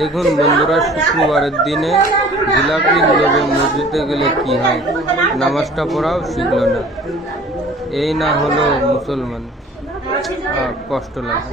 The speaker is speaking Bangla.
দেখুন বন্ধুরা, শুক্রবারের দিনে জিলাপির লোভে মসজিদে গেলে কি হয়, নামাজটা পড়াও শিখল না। এই না হলো মুসলমান, কষ্ট লাগে।